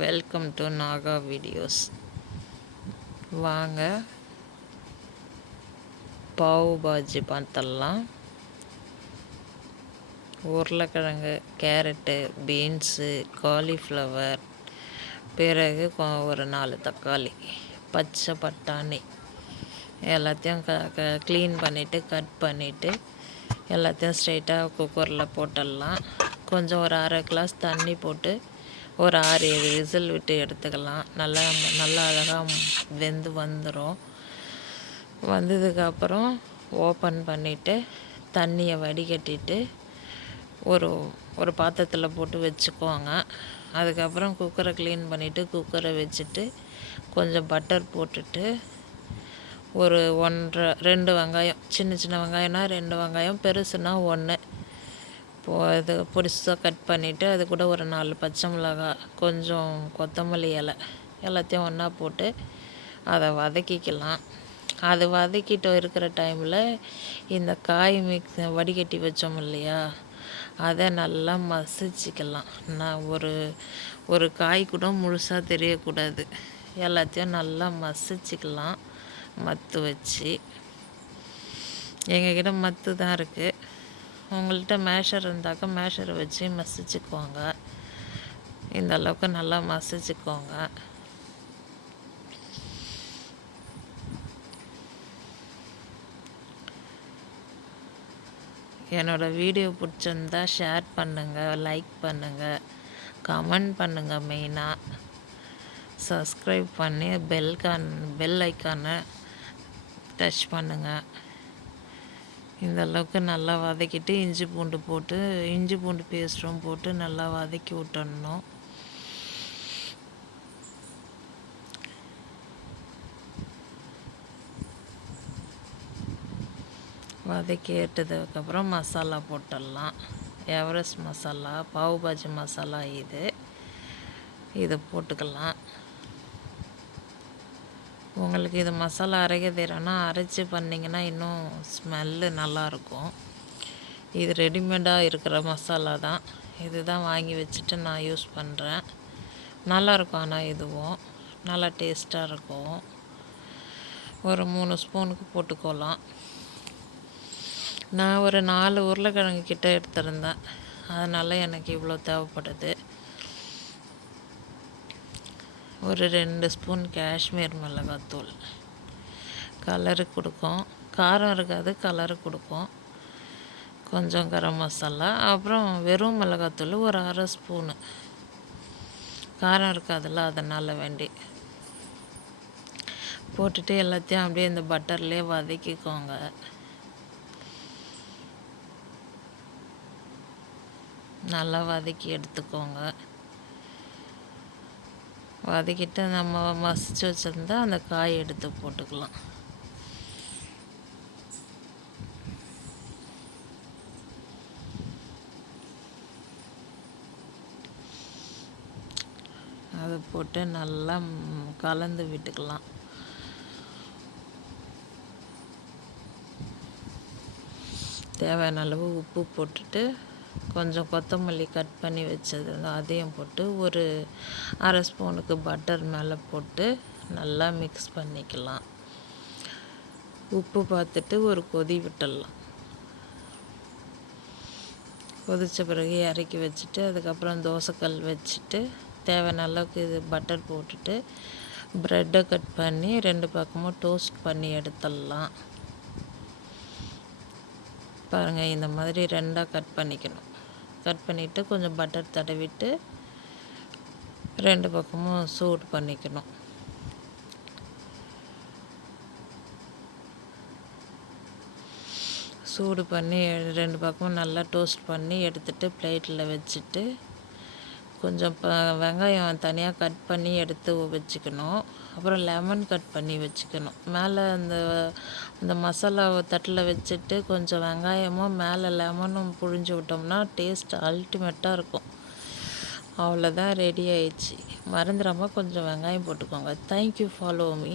Welcome to Naga videos வாங்க. பாவு பாஜி பார்த்தலாம் உருளைக்கிழங்கு கேரட்டு பீன்ஸு காலிஃப்ளவர் பிறகு ஒரு நாலு தக்காளி பச்சை பட்டாணி. எல்லாத்தையும் க க க்ளீன் பண்ணிவிட்டு கட் பண்ணிவிட்டு எல்லாத்தையும் ஸ்ட்ரைட்டாக குக்கரில் போட்டுடலாம். கொஞ்சம் ஒரு அரை கிளாஸ் தண்ணி போட்டு ஒரு ஆறு ஏழு விசில் விட்டு எடுத்துக்கலாம். நல்லா நல்லா அழகாக வெந்து வந்துடும் வந்ததுக்கப்புறம் ஓப்பன் பண்ணிவிட்டு தண்ணியை வடிகட்டிட்டு ஒரு ஒரு பாத்திரத்தில் போட்டு வச்சுக்குவாங்க அதுக்கப்புறம் குக்கரை க்ளீன் பண்ணிவிட்டு குக்கரை வச்சுட்டு கொஞ்சம் பட்டர் போட்டுட்டு ஒரு ஒன்றரை ரெண்டு வெங்காயம் சின்ன சின்ன வெங்காயம்னா ரெண்டு வெங்காயம் பெருசுனா ஒன்று இது பொடிசாக கட் பண்ணிவிட்டு அது கூட ஒரு நாலு பச்சை மிளகாய் கொஞ்சம் கொத்தமல்லி இலை எல்லாத்தையும் ஒன்றா போட்டு அதை வதக்கிக்கலாம். அது வதக்கிட்டு இருக்கிற டைமில் இந்த காய் மிக்ஸ் வடிகட்டி வச்சோம் இல்லையா அதை நல்லா மசிச்சிக்கலாம். நான் ஒரு ஒரு காய் கூட முழுசாக தெரியக்கூடாது. எல்லாத்தையும் நல்லா மசிச்சிக்கலாம் மத்து வச்சு. எங்ககிட்ட மத்து தான் இருக்குது உங்கள்கிட்ட மேஷர் இருந்தாக்கா மேஷரை வச்சு மசிச்சுக்குவாங்க. இந்த அளவுக்கு நல்லா மசிச்சுக்கோங்க என்னோடய வீடியோ பிடிச்சிருந்தா ஷேர் பண்ணுங்கள் லைக் பண்ணுங்கள் கமெண்ட் பண்ணுங்கள் மெயினாக சப்ஸ்கிரைப் பண்ணி பெல் கான் பெல் ஐக்கானை டச் பண்ணுங்கள் இந்த அளவுக்கு நல்லா வதக்கிட்டு இஞ்சி பூண்டு போட்டு இஞ்சி பூண்டு பேஸ்ட்டும் போட்டு நல்லா வதக்கி விட்டுடணும். வதக்கி ஏட்டதுக்கப்புறம் மசாலா போட்டுடலாம். எவரெஸ்ட் மசாலா பாவு பாஜி மசாலா இது. இதை போட்டுக்கலாம். உங்களுக்கு இது மசாலா அரைக்க தெரியும்னா அரைச்சி பண்ணிங்கன்னா இன்னும் ஸ்மெல்லு நல்லாயிருக்கும். இது ரெடிமேடாக இருக்கிற மசாலா தான். இது தான் வாங்கி வச்சுட்டு நான் யூஸ் பண்ணுறேன் நல்லாயிருக்கும் ஆனால் இதுவும். நல்லா டேஸ்ட்டாக இருக்கும். ஒரு மூணு ஸ்பூனுக்கு போட்டுக்கோலாம். நான் ஒரு நாலு உருளைக்கிழங்கு கிட்டே எடுத்திருந்தேன். அதனால் எனக்கு இவ்வளோ தேவைப்படுது ஒரு ரெண்டு ஸ்பூன் காஷ்மீர் மிளகாத்தூள். கலரு கொடுக்கும். காரம் இருக்காது கலரு கொடுக்கும். கொஞ்சம் கரம் மசாலா. அப்புறம் வெறும் மிளகாத்தூள் ஒரு அரை ஸ்பூனு. காரம் இருக்காதுல்ல அதனால் வேண்டி. போட்டுட்டு எல்லாத்தையும் அப்படியே இந்த பட்டர்லேயே வதக்கிக்கோங்க. நல்லா வதக்கி எடுத்துக்கோங்க. வதக்கிட்டு நம்ம மசிச்சு வச்சுருந்தா அந்த காய் எடுத்து போட்டுக்கலாம். அதை போட்டு நல்லா கலந்து விட்டுக்கலாம். தேவையான அளவு உப்பு போட்டுட்டு கொஞ்சம் கொத்தமல்லி கட் பண்ணி வச்சது அதையும் போட்டு ஒரு அரை ஸ்பூனுக்கு பட்டர் மேலே போட்டு நல்லா மிக்ஸ் பண்ணிக்கலாம். உப்பு பார்த்துட்டு ஒரு கொதி விட்டுடலாம். கொதித்த பிறகு இறக்கி வச்சுட்டு அதுக்கப்புறம் தோசைக்கல் வச்சுட்டு தேவையான அளவுக்கு இது பட்டர் போட்டுட்டு ப்ரெட்டை கட் பண்ணி ரெண்டு பக்கமும் டோஸ்ட் பண்ணி எடுத்துடலாம். பாருங்கள் இந்த மாதிரி ரெண்டாக கட் பண்ணிக்கணும். கட் பண்ணிவிட்டு கொஞ்சம் பட்டர் தடவிட்டு ரெண்டு பக்கமும் சூடு பண்ணிக்கணும். சூடு பண்ணி ரெண்டு பக்கமும் நல்லா டோஸ்ட் பண்ணி எடுத்துகிட்டு பிளேட்டில் வச்சுட்டு கொஞ்சம் ப வெங்காயம் தனியாக கட் பண்ணி எடுத்து வச்சுக்கணும். அப்புறம் லெமன் கட் பண்ணி வச்சுக்கணும். மேலே அந்த அந்த மசாலாவை தட்டில் வச்சுட்டு கொஞ்சம் வெங்காயமும் மேலே லெமனும் புழிஞ்சு விட்டோம்னா டேஸ்ட் அல்டிமேட்டாக இருக்கும். அவ்வளோதான் ரெடி ஆயிடுச்சு. மறந்துடாமல் கொஞ்சம் வெங்காயம் போட்டுக்கோங்க. Thank you follow me